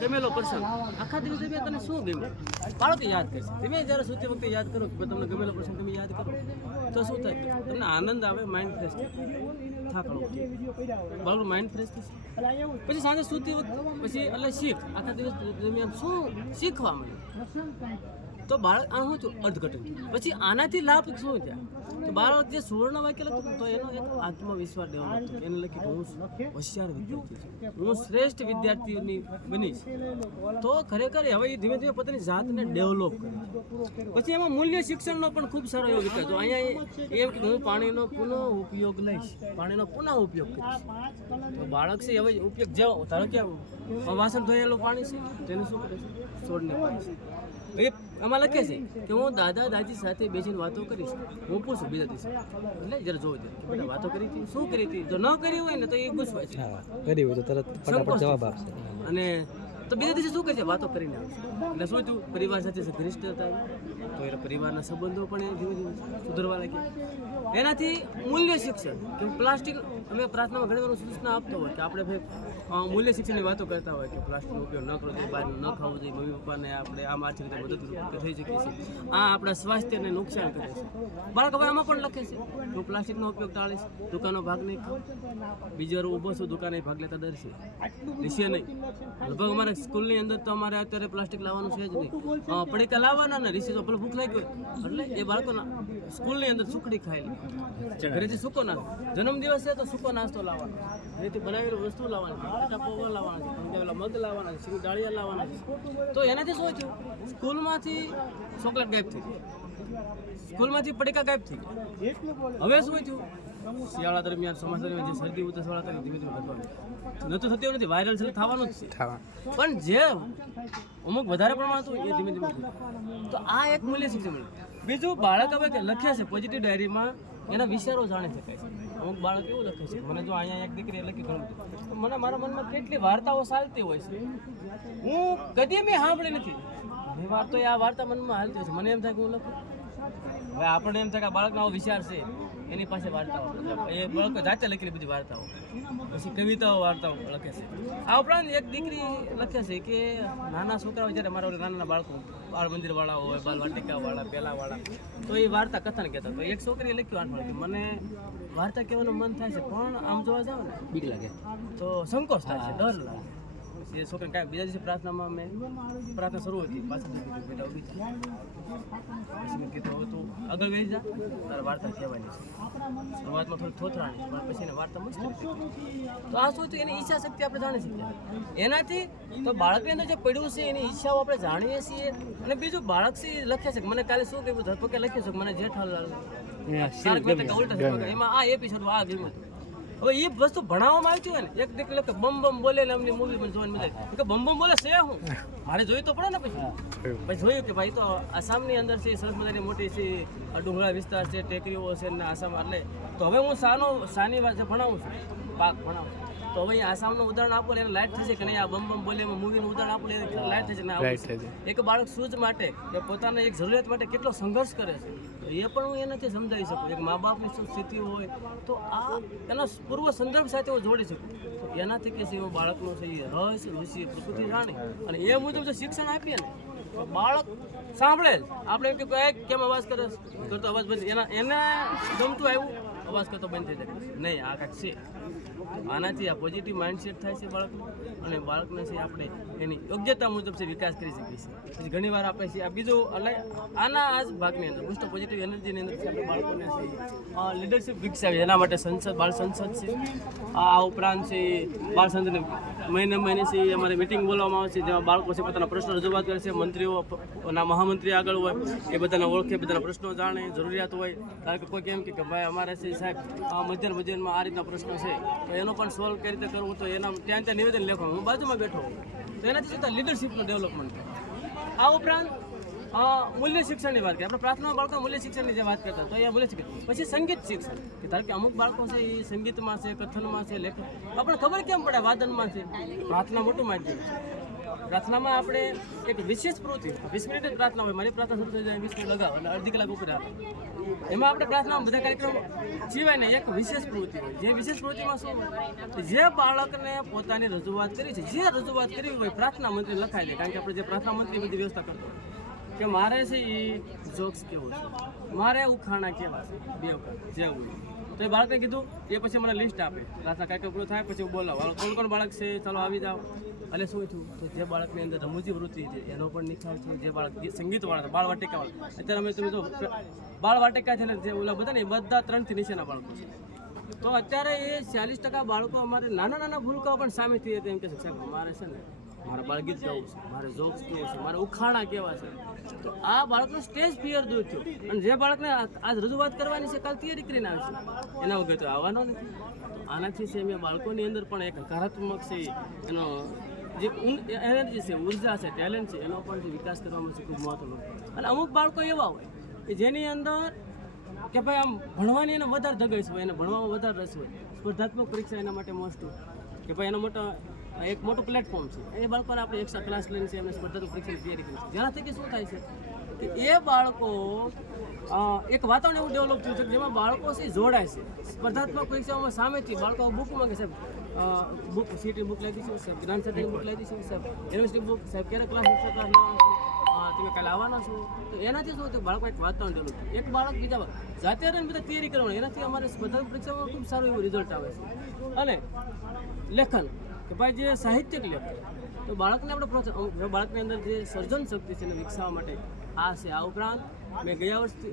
ગમેલો પ્રસંગ આખા દિવસ દરમિયાન તને શું ગમ્યું બાળકો યાદ કરશે. તમે જ્યારે સૂતી વખતે યાદ કરો કે તમને ગમેલો પ્રસંગ તમે યાદ કરો તો શું થાય? તમને આનંદ આવે, માઇન્ડ ફ્રેશ થાય, થાક બાળકો માઇન્ડ ફ્રેશ થશે. પછી સાંજે સૂતી વખતે પછી એટલે શીખ આખા દિવસ દરમિયાન શું શીખવા મળે તો બાળક આ શું થયું અર્થઘટન. પછી આનાથી લાભ શું થયા? તો બાળક જે સુવર્ણ વાક્ય લખતું તો એનો એક આત્મવિશ્વાસ ડેવલપ થયો. એને લખી કે હું હોશિયાર વિદ્યાર્થી છું, હું શ્રેષ્ઠ વિદ્યાર્થીઓની બનીશ. તો ખરેખર હવે એ ધીમે ધીમે પોતાની જાતને ડેવલપ કરે. પછી એમાં મૂલ્ય શિક્ષણનો પણ ખૂબ સારો એવો વિકાસ. તો અહીંયા એમ કે હું પાણીનો પુનઃ ઉપયોગ લઈશ, પાણીનો પુનઃ ઉપયોગ કરીશ. તો બાળક છે હવે ઉપયોગ જેવો ધારો કે વાસણ ધોયેલું પાણી છે તેને શું કરે છે? છોડને પાણી છે. એ આમાં લખે છે કે હું દાદા દાદી સાથે બેસીને વાતો કરીશ. હું પૂછું બીજા દિવસે એટલે જરા જોવો કે બેટા વાતો કરી હતી, શું કરી હતી? જો ન કરી હોય ને તો એ ગુસ્સાય છે, કરી હોય તો તરત ફટાફટ જવાબ આપશે. અને તો બીજા દિવસે શું કહે છે? વાતો કરીને આવશે. એટલે શું થયું? પરિવાર સાથે ઘનિષ્ઠતા તો એ પરિવારના સંબંધો પણ એ ધીમે ધીમે સુધરવા લાગ્યા. એનાથી મૂલ્ય શિક્ષણ કે પ્લાસ્ટિક અમે પ્રાર્થનામાં ઘણી વાર સૂચના આપતો હોય કે આપણે ભાઈ મૂલ્ય શિક્ષણની વાતો કરતા હોય કે પ્લાસ્ટિકનો ઉપયોગ ન કરવો જોઈએ, બહાર ન ખાવું જોઈએ, મમ્મી પપ્પાને આપણે આમ આર્થિક રીતે મદદરૂપ થઈ શકીએ છીએ, આ આપણા સ્વાસ્થ્યને નુકસાન કરે છે. બાળક હવે આમાં પણ લખે છે હું પ્લાસ્ટિકનો ઉપયોગ ટાળીશ, દુકાનનો ભાગ નહીં ખાઉં, બીજી વાર ઊભો છું દુકાને ભાગ લેતા દર છે નિશ્ચય નહીં. લગભગ અમારે સ્કૂલની અંદર તો અમારે અત્યારે પ્લાસ્ટિક લાવવાનું છે જ નહીં, પડીકા લાવવાના ને રિસીઝ પેલો ભૂખ લાગી હોય એટલે એ બાળકોના સ્કૂલની અંદર સુખડી ખાઈ ઘરેથી સૂકો નાસ્તો, જન્મદિવસ છે તો સૂકો નાસ્તો લાવવાનો, ઘરેથી બનાવેલી વસ્તુ લાવવાની, બટાટા પૌવા લાવવાના છે, મગ લાવવાના છે, સીંગ ડાળિયા લાવવાના છે. તો એનાથી શું થયું? સ્કૂલમાંથી ચોકલેટ ગાયબ થઈ ગઈ, સ્કૂલમાંથી પડીકા ગાયબ થઈ ગઈ. હવે શું થયું? શિયાળા દરમિયાન ચોમાસા દરમિયાન જે શરદી ઉધરસ વાળા ધીમે ધીમે ઘટવાનું નતું થતું નથી, વાયરલ છે થવાનું જ છે, પણ જે અમુક વધારે પ્રમાણ હતું એ ધીમે ધીમે થયું. તો આ એક મૂલ્ય શિક્ષણ મળ્યું. બીજું બાળક હવે લખે છે પોઝિટિવ ડાયરીમાં એના વિચારો જાણી શકાય છે. અમુક બાળક એવું લખે છે મને જો અહીંયા એક દીકરી લખી ગયું તો મને મારા મનમાં કેટલી વાર્તાઓ ચાલતી હોય છે, હું કદી મેં સાંભળી નથી. ઘણી વાર તો આ વાર્તા મનમાં હાલતી હોય છે, મને એમ થાય કે હું લખું. હવે આપણને એમ થાય કે આ બાળકનો આવો વિચાર છે, એની પાસે વાર્તાઓ એ બાળકો જાતે લખેલી બધી વાર્તાઓ, પછી કવિતાઓ વાર્તાઓ લખે છે. આ ઉપરાંત એક દીકરી લખે છે કે નાના છોકરાઓ જ્યારે મારા નાના બાળકો બાળ મંદિરવાળા હોય, બાળ વાટિકાવાળા, પહેલાવાળા, તો એ વાર્તા કથન કહેતા. તો એક છોકરીએ લખ્યું આઠ કે મને વાર્તા કહેવાનું મન થાય છે પણ આમ જોવા જાવ ને બીક લાગે, તો સંકોચ થાય છે, ડર લાગે. એ છોકરાને કાંઈ બીજા દિવસે પ્રાર્થનામાં મેં પ્રાર્થના શરૂ હતી, પાછળ બેટા ઉભી થઈ, પછી મેં કીધું હવે તું આગળ ગઈ જા, તારે વાર્તા કહેવાની છે. શરૂઆતમાં થોડી થોથરાણી પણ પછી એને વાર્તા મસ્ત રીતે. તો આ શું હતું? એની ઈચ્છા શક્તિ આપણે જાણી શકીએ. એનાથી તો બાળકની અંદર જે પડ્યું છે એની ઈચ્છાઓ આપણે જાણીએ છીએ. અને બીજું બાળક છે લખે છે કે મને કાલે શું કહ્યું, ધરપકે લખ્યું છે કે મને જેઠાલાલ એમાં આ એપિસોડ આ ગમ્યું. હવે એ વસ્તુ ભણાવવામાં આવતી હોય ને, એક દીકરી કે બમ બમ બોલે ને અમને મૂવી પણ જોવાની મજા આવી કે બમ બમ બોલે છે હું મારે જોયું તો પડે ને. પછી જોયું કે ભાઈ તો આસામની અંદર છે, સરસ મજાની મોટી છે ડુંગળા વિસ્તાર છે, ટેકરીઓ છે ને આસામ. એટલે તો હવે હું સાની વાત ભણાવું છું, પાક ભણાવું છું. તો હવે આસામનું ઉદાહરણ આપો એને લાઈટ થશે કે નહીં, આ બમ બમ બોલે મૂવીનું ઉદાહરણ આપો એને લાઈટ થશે ને. એક બાળક સૂઝ માટે કે પોતાના એક જરૂરિયાત માટે કેટલો સંઘર્ષ કરે છે તો એ પણ હું એનાથી સમજાવી શકું. એક મા બાપની શું સ્થિતિ હોય તો આ એના પૂર્વ સંદર્ભ સાથે હું જોડી શકું. તો એનાથી કે છે બાળકનું છે એ રસ ઋષિ પ્રકૃતિ જાણી અને એ મુજબ જો શિક્ષણ આપીએ ને તો બાળક સાંભળે જ. આપણે એમ કે કેમ અવાજ કરે કરતો અવાજ બંધ, એને ગમતું આવ્યું અવાજ કરતો બંધ થઈ જાય નહીં, આ કાંઈક છે. આનાથી આ પોઝિટિવ માઇન્ડસેટ થાય છે બાળકનો અને બાળકને છે આપણે એની યોગ્યતા મુજબ છે વિકાસ કરી શકીએ છીએ. પછી ઘણી વાર આપણે છે આ બીજું એટલે આના આ જ ભાગની અંદર બુસ્ટ પોઝિટિવ એનર્જીની અંદર છે આપણે બાળકોને છે લીડરશિપ વિકસાવી. એના માટે સંસદ બાળ સંસદ છે, આ ઉપરાંત છે બાળ સંસદને મહિને છે અમારે મિટિંગ બોલાવવામાં આવે છે જેમાં બાળકો છે પોતાના પ્રશ્નો રજૂઆત કરે છે. મંત્રીઓના મહામંત્રી આગળ હોય એ બધાને ઓળખે, બધાના પ્રશ્નો જાણે, જરૂરિયાત હોય. કારણ કે કોઈ કેમ કે ભાઈ અમારે છે સાહેબ મધ્યાહનમાં આ રીતના પ્રશ્નો છે તો એનો પણ સોલ્વ કઈ રીતે કરવું, તો એના ત્યાં નિવેદન લખવાનું, હું બાજુમાં બેઠો હોઉં. તો એનાથી છતાં લીડરશીપનું ડેવલપમેન્ટ થાય. આ ઉપરાંત મૂલ્ય શિક્ષણની વાત કરીએ આપણે પ્રાર્થનામાં બાળકો મૂલ્ય શિક્ષણની જે વાત કરતા તો એ મૂલ્ય શિક્ષણ. પછી સંગીત શિક્ષણ કે ધારો કે અમુક બાળકો છે એ સંગીતમાં છે, કથનમાં છે, લેખન આપણને ખબર કેમ પડે વાદનમાં છે, પ્રાર્થના મોટું માધ્યમ છે. પ્રાર્થનામાં આપણે એક વિશેષ પ્રવૃત્તિ 20 મિનિટ જ પ્રાર્થના હોય. મારી પ્રાર્થના શરૂ થઈ જાય 20 મિનિટ લગાવો એટલે અડધી કલાક ઉપર આવે. એમાં આપણે પ્રાર્થનામાં બધા કાર્યક્રમ સિવાય ને એક વિશેષ પ્રવૃત્તિ હોય. જે વિશેષ પ્રવૃત્તિમાં શું હોય? જે બાળકને પોતાની રજૂઆત કરી છે, જે રજૂઆત કરવી હોય પ્રાર્થના મંત્રી લખાઈ દે. કારણ કે આપણે જે પ્રાર્થના મંત્રી બધી વ્યવસ્થા કરતો હોય કે મારે છે એ જોક્સ કેવો છે, મારે ઉખાણા કેવા છે, બે વખત જેવું. તો એ બાળકે કીધું, એ પછી મને લિસ્ટ આપે. પ્રાર્થના કાર્યક્રમ પૂરો થાય પછી હું બોલાવું, કોણ બાળક છે, ચાલો આવી જાઓ. એટલે શું થયું? તો જે બાળકની અંદર રમૂજી વૃત્તિ છે એનો પણ નિખાર છે. જે બાળક સંગીતવાળા, બાળ વાટિકાવાળા, અત્યારે તમે જો બાળ વાટિકા છે ને જે ઓલા બધા ને એ બધા 3 થી નીચેના બાળકો છે. તો અત્યારે એ 40% બાળકો અમારે નાના નાના ભૂલકાઓ પણ સામેથી એમ કહે છે સાહેબ મારે છે ને મારે બાળગીત ગાવું છે, મારે જોક્સ કેવું છે, મારે ઉખાણા કેવા છે. તો આ બાળકનું સ્ટેજ ફિયર દૂર થયું. અને જે બાળકને આજ રજૂઆત કરવાની છે, કાલ તૈયારી કરીને આવશે, એના વગર તો આવવાનો નથી. તો આનાથી છે મેં બાળકોની અંદર પણ એક હકારાત્મક છે એનો જે એનર્જી છે, ઉર્જા છે, ટેલેન્ટ છે, એનો પણ જે વિકાસ કરવામાં છે ખૂબ મહત્વનો. અને અમુક બાળકો એવા હોય કે જેની અંદર કે ભાઈ આમ ભણવાની એને વધારે ધગશ હોય, એને ભણવામાં વધારે રસ હોય. સ્પર્ધાત્મક પરીક્ષા એના માટે મોસ્ટ કે ભાઈ એનો એક મોટું પ્લેટફોર્મ છે. એ બાળકોને આપણે એક્સ્ટ્રા ક્લાસ લઈને છે એમને સ્પર્ધાત્મક પરીક્ષાની તૈયારી કરી છે. જેનાથી કે શું થાય છે કે એ બાળકો એક વાતાવરણ એવું ડેવલપ થયું છે કે જેમાં બાળકો છે જોડાય છે. સ્પર્ધાત્મક પરીક્ષાઓમાં સામેથી બાળકો બુક માંગે સાહેબ, બુક સીટી બુક લઈ દીધી સાહેબ, જ્ઞાન સર્ટિફિકેટ બુક લઈ દીધી સાહેબ, યુનિવર્સિટી બુક સાહેબ, ક્યારે ક્લાસ એક્સ્ટ્રા ક્લાસ લેવાનો છે, તમે કાલે આવવાના છો. તો એનાથી શું હતું? બાળકો એક વાતાવરણ ડેવલપ થયું. એક બાળક બીજા જાતે રહીને બધા તૈયારી કરવાની, એનાથી અમારે સ્પર્ધાત્મક પરીક્ષામાં ખૂબ સારું એવું રિઝલ્ટ આવે છે. અને લેખન કે ભાઈ જે સાહિત્યિક લેખન, તો બાળકને આપણે પ્રોત્સાહન, બાળકની અંદર જે સર્જન શક્તિ છે એને વિકસાવવા માટે આ છે. આ ઉપરાંત મેં ગયા વર્ષથી